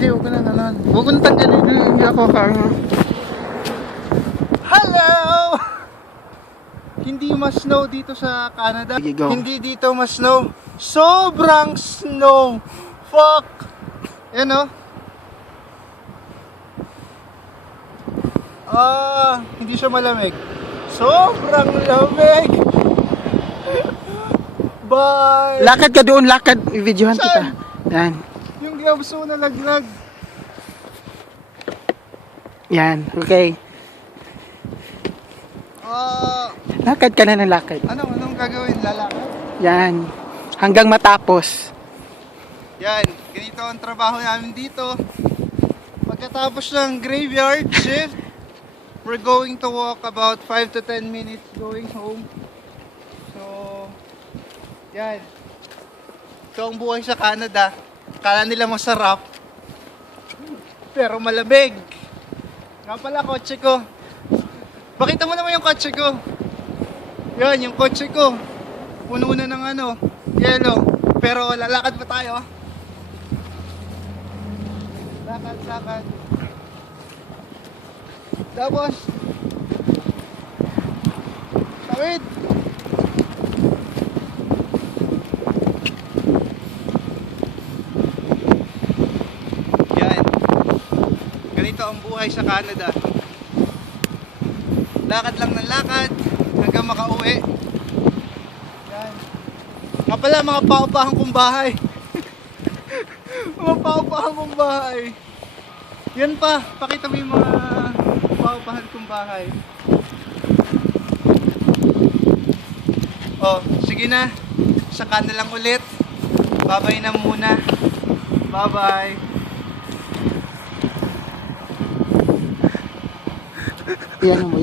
Hindi, huwag ko na ganon. Huwag ko na tanggalin. Hindi ako kaya. Hello! Hindi mas snow dito sa Canada. Sige, go. Hindi dito mas snow. Sobrang snow! Fuck! Yan o. Hindi siya malamig. Sobrang lamig! Bye! Lakad ka doon, lakad. I-videohan kita. Saan? Yan. Yung gloves mo nalaglag. Yan, okay. Lakad ka na ng lakad. Anong gagawin? Lalakad? Yan. Hanggang matapos. Yan, ganito ang trabaho namin dito. Pagkatapos ng graveyard shift, we're going to walk about 5 to 10 minutes going home. So, yan. Ito ang buhay sa Canada. Kala nila masarap, pero malamig. Nga pala, kotse ko. Pakita mo naman yung kotse ko. Yan, yung kotse ko. Puno na ng yellow. Pero lalakad pa tayo. Lakad. Tapos, tawid. Yan. Ganito ang buhay sa Canada. Lakad lang ng lakad hanggang makauwi. Yan. Nga pala, mga paupahan kong bahay. Mga paupahan kong bahay. Yan pa, pakita mo yung mga paupahan kong bahay. Oh, sige na. Saka na lang ulit. Babay na muna. Bye-bye. Yan mo,